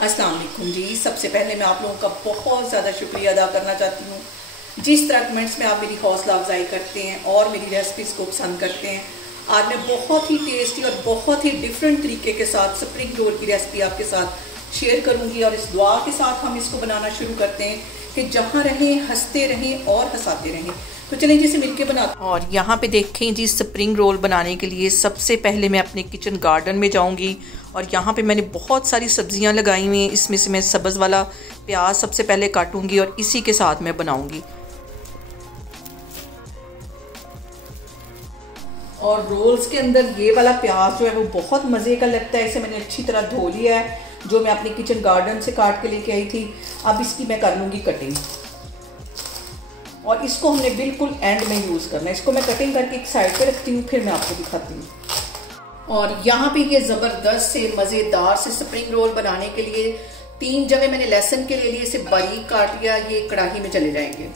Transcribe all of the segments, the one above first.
अस्सलाम वालेकुम जी। सबसे पहले मैं आप लोगों का बहुत ज़्यादा शुक्रिया अदा करना चाहती हूँ जिस तरह कमेंट्स में आप मेरी हौसला अफजाई करते हैं और मेरी रेसिपीज़ को पसंद करते हैं। आज मैं बहुत ही टेस्टी और बहुत ही डिफरेंट तरीके के साथ स्प्रिंग रोल की रेसिपी आपके साथ शेयर करूँगी और इस दुआ के साथ हम इसको बनाना शुरू करते हैं कि जहाँ रहें हंसते रहें और हंसाते रहें। तो चलें जिसे मिलके बनाते हैं। और यहाँ पे देखें जी, स्प्रिंग रोल बनाने के लिए सबसे पहले मैं अपने किचन गार्डन में जाऊँगी और यहाँ पे मैंने बहुत सारी सब्जियाँ लगाई हुई हैं। इसमें से मैं सब्ज़ वाला प्याज सबसे पहले काटूँगी और इसी के साथ मैं बनाऊँगी। और रोल्स के अंदर ये वाला प्याज जो है वो बहुत मज़े का लगता है। इसे मैंने अच्छी तरह धो लिया है, जो मैं अपने किचन गार्डन से काट के लेके आई थी। अब इसकी मैं कर लूँगी कटिंग और इसको हमने बिल्कुल एंड में यूज़ करना है। इसको मैं कटिंग करके एक साइड पे रखती हूँ, फिर मैं आपको दिखाती हूँ। और यहाँ पे ये ज़बरदस्त से मज़ेदार से स्प्रिंग रोल बनाने के लिए 3 जगह मैंने लहसुन के ले लिए, इसे बारीक काट लिया। ये कढ़ाई में चले जाएंगे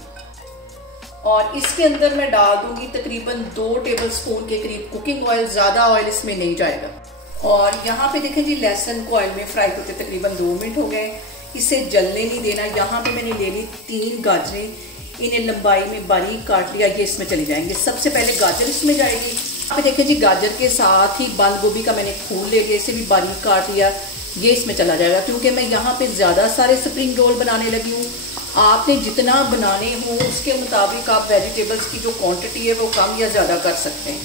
और इसके अंदर मैं डाल दूंगी तकरीबन 2 टेबलस्पून के करीब कुकिंग ऑयल। ज़्यादा ऑयल इसमें नहीं जाएगा। और यहाँ पे देखें जी, लहसुन को ऑयल में फ्राई करते तकरीबन 2 मिनट हो गए। इसे जलने नहीं देना। यहाँ पे मैंने ले ली 3 गाजरें, इन्हें लंबाई में बारीक काट लिया। ये इसमें चली जाएंगे। सबसे पहले गाजर इसमें जाएगी। यहाँ पे देखें जी, गाजर के साथ ही बंद गोभी का मैंने खून ले लिया, इसे भी बारीक काट लिया। ये इसमें चला जाएगा क्योंकि मैं यहाँ पे ज़्यादा सारे स्प्रिंग रोल बनाने लगी हूँ। आपने जितना बनाने हो उसके मुताबिक आप वेजिटेबल्स की जो क्वांटिटी है वो कम या ज़्यादा कर सकते हैं।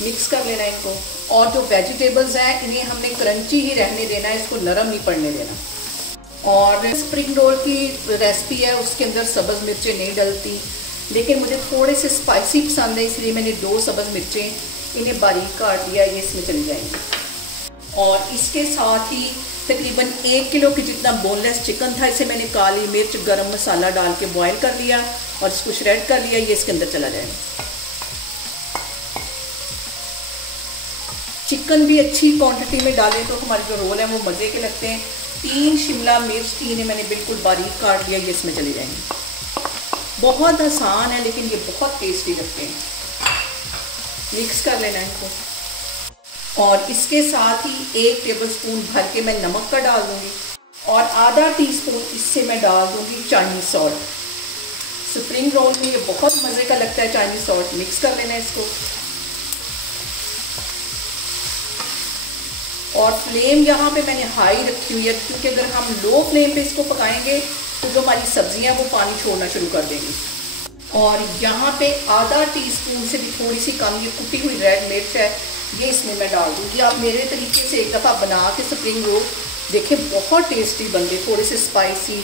मिक्स कर लेना इनको। और जो वेजिटेबल्स हैं इन्हें हमने क्रंची ही रहने देना है, इसको नरम नहीं पड़ने देना। और स्प्रिंग रोल की रेसिपी है उसके अंदर सब्ज़ मिर्चें नहीं डलती, लेकिन मुझे थोड़े से स्पाइसी पसंद है, इसलिए मैंने 2 सब्ज़ मिर्चें इन्हें बारीक काट लिया। ये इसमें चली जाएंगी। और इसके साथ ही तकरीबन 1 किलो के जितना बोनलेस चिकन था, इसे मैंने काली मिर्च गरम मसाला डाल के बॉईल कर लिया और इसको श्रेड कर लिया। ये इसके अंदर चला जाएगा। चिकन भी अच्छी क्वांटिटी में डालें तो हमारे जो रोल हैं वो मज़े के लगते हैं। 3 शिमला मिर्च थी, इन्हें मैंने बिल्कुल बारीक काट लिया। ये इसमें चले जाएंगे। बहुत आसान है लेकिन ये बहुत टेस्टी लगते हैं। मिक्स कर लेना इनको। और इसके साथ ही 1 टेबलस्पून भर के मैं नमक का डाल दूंगी और आधा टीस्पून इससे मैं डाल दूंगी चाइनीज सॉल्ट। स्प्रिंग रोल में ये बहुत मज़े का लगता है चाइनीज सॉल्ट। मिक्स कर लेना इसको। और फ्लेम यहाँ पे मैंने हाई रखी हुई है क्योंकि अगर हम लो फ्लेम पे इसको पकाएंगे तो जो हमारी सब्जियां वो पानी छोड़ना शुरू कर देंगी। और यहाँ पे आधा टीस्पून से भी थोड़ी सी कम ये कुटी हुई रेड मिर्च है, ये इसमें मैं डाल दूँगी। आप मेरे तरीके से एक दफ़ा बना के स्प्रिंग रोल देखें, बहुत टेस्टी बनते, थोड़े से स्पाइसी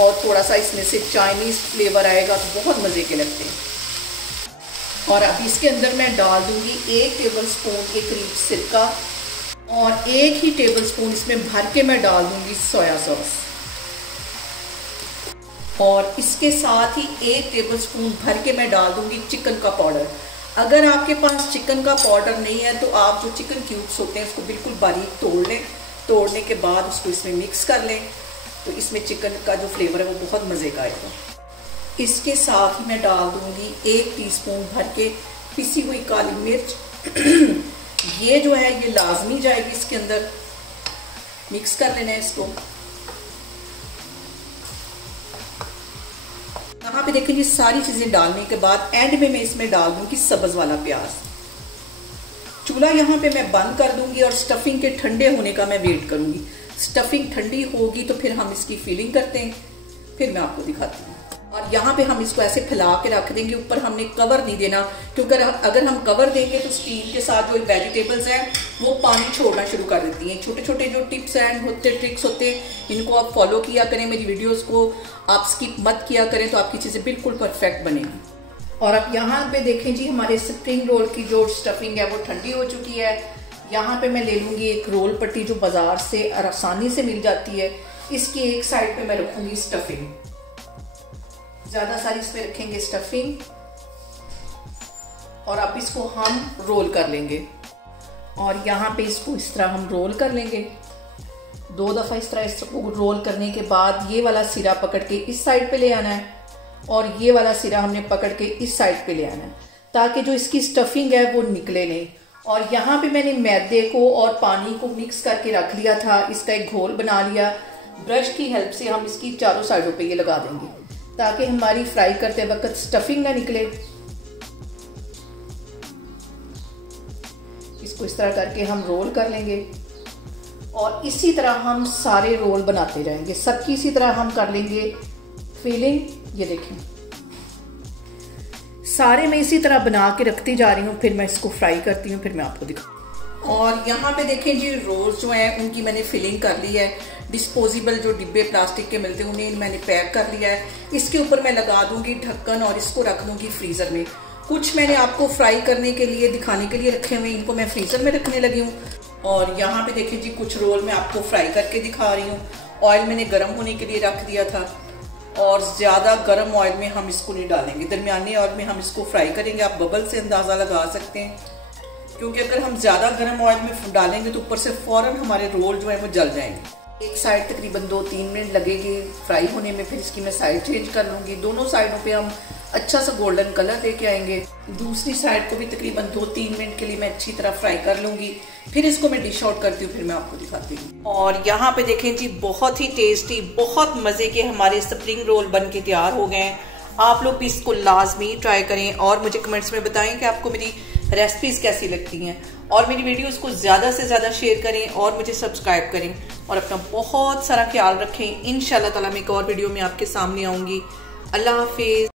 और थोड़ा सा इसमें से चाइनीज़ फ्लेवर आएगा तो बहुत मज़े के लगते हैं। और अब इसके अंदर मैं डाल दूँगी 1 टेबलस्पून के करीब सिरका और 1 ही टेबलस्पून इसमें भर के मैं डाल दूँगी सोया सॉस। और इसके साथ ही 1 टेबलस्पून भर के मैं डाल दूँगी चिकन का पाउडर। अगर आपके पास चिकन का पाउडर नहीं है तो आप जो चिकन क्यूब्स होते हैं उसको बिल्कुल बारीक तोड़ लें। तोड़ने के बाद उसको इसमें मिक्स कर लें तो इसमें चिकन का जो फ्लेवर है वो बहुत मज़े का आएगा। इसके साथ ही मैं डाल दूँगी 1 टीस्पून भर के पिसी हुई काली मिर्च। ये जो है ये लाजमी जाएगी इसके अंदर। मिक्स कर लेना है इसको। यहाँ पे देखें जी, सारी चीज़ें डालने के बाद एंड में मैं इसमें डाल दूंगी सब्ज़ वाला प्याज। चूल्हा यहाँ पे मैं बंद कर दूंगी और स्टफिंग के ठंडे होने का मैं वेट करूंगी। स्टफिंग ठंडी होगी तो फिर हम इसकी फिलिंग करते हैं, फिर मैं आपको दिखाती हूँ। और यहाँ पे हम इसको ऐसे फैला के रख देंगे। ऊपर हमने कवर नहीं देना क्योंकि अगर हम कवर देंगे तो स्टीम के साथ जो वेजिटेबल्स हैं वो पानी छोड़ना शुरू कर देती हैं। छोटे छोटे जो टिप्स एंड ट्रिक्स होते हैं इनको आप फॉलो किया करें। मेरी वीडियोस को आप स्किप मत किया करें तो आपकी चीज़ें बिल्कुल परफेक्ट बनेंगी। और अब यहाँ पे देखें जी, हमारे स्प्रिंग रोल की जो स्टफिंग है वो ठंडी हो चुकी है। यहाँ पे मैं ले लूँगी एक रोल पट्टी जो बाज़ार से आसानी से मिल जाती है। इसकी एक साइड पे मैं रखूँगी स्टफिंग। ज़्यादा सारी इसमें रखेंगे स्टफिंग और अब इसको हम रोल कर लेंगे। और यहाँ पे इसको इस तरह हम रोल कर लेंगे 2 दफ़ा। इस तरह रोल करने के बाद ये वाला सिरा पकड़ के इस साइड पे ले आना है और ये वाला सिरा हमने पकड़ के इस साइड पे ले आना है ताकि जो इसकी स्टफिंग है वो निकले नहीं। और यहाँ पे मैंने मैदे को और पानी को मिक्स करके रख लिया था। इसका एक घोल बना लिया। ब्रश की हेल्प से हम इसकी चारों साइडों पे ये लगा देंगे ताकि हमारी फ्राई करते वक्त स्टफिंग ना निकले। इसको इस तरह करके हम रोल कर लेंगे और इसी तरह हम सारे रोल बनाते रहेंगे। सबकी इसी तरह हम कर लेंगे फिलिंग। ये देखें, सारे मैं इसी तरह बना के रखती जा रही हूँ, फिर मैं इसको फ्राई करती हूँ, फिर मैं आपको दिखाऊँ। और यहाँ पे देखें जी, रोल्स जो हैं उनकी मैंने फिलिंग कर ली है। डिस्पोजेबल जो डिब्बे प्लास्टिक के मिलते हैं उन्हें मैंने पैक कर लिया है। इसके ऊपर मैं लगा दूंगी ढक्कन और इसको रख दूंगी फ्रीजर में। कुछ मैंने आपको फ्राई करने के लिए दिखाने के लिए रखे हुए, इनको मैं फ्रीजर में रखने लगी हूँ। और यहाँ पे देखिए जी, कुछ रोल मैं आपको फ्राई करके दिखा रही हूँ। ऑयल मैंने गर्म होने के लिए रख दिया था और ज़्यादा गर्म ऑयल में हम इसको नहीं डालेंगे, दरमियाने ऑयल में हम इसको फ्राई करेंगे। आप बबल से अंदाज़ा लगा सकते हैं, क्योंकि अगर हम ज़्यादा गर्म ऑयल में डालेंगे तो ऊपर से फ़ौरन हमारे रोल जो है वो जल जाएंगे। एक साइड तकरीबन 2-3 मिनट लगेंगे फ्राई होने में, फिर इसकी मैं साइड चेंज कर लूँगी। दोनों साइडों पे हम अच्छा सा गोल्डन कलर लेके आएंगे। दूसरी साइड को भी तकरीबन 2-3 मिनट के लिए मैं अच्छी तरह फ्राई कर लूँगी। फिर इसको मैं डिश आउट करती हूँ, फिर मैं आपको दिखाती हूँ। और यहाँ पे देखें जी, बहुत ही टेस्टी, बहुत मज़े के हमारे स्प्रिंग रोल बन के तैयार हो गए हैं। आप लोग भी इसको लाजमी ट्राई करें और मुझे कमेंट्स में बताएं कि आपको मेरी रेसिपीज़ कैसी लगती हैं। और मेरी वीडियोस को ज़्यादा से ज़्यादा शेयर करें और मुझे सब्सक्राइब करें और अपना बहुत सारा ख्याल रखें। इंशाल्लाह ताला मैं एक और वीडियो में आपके सामने आऊँगी। अल्लाह हाफिज़।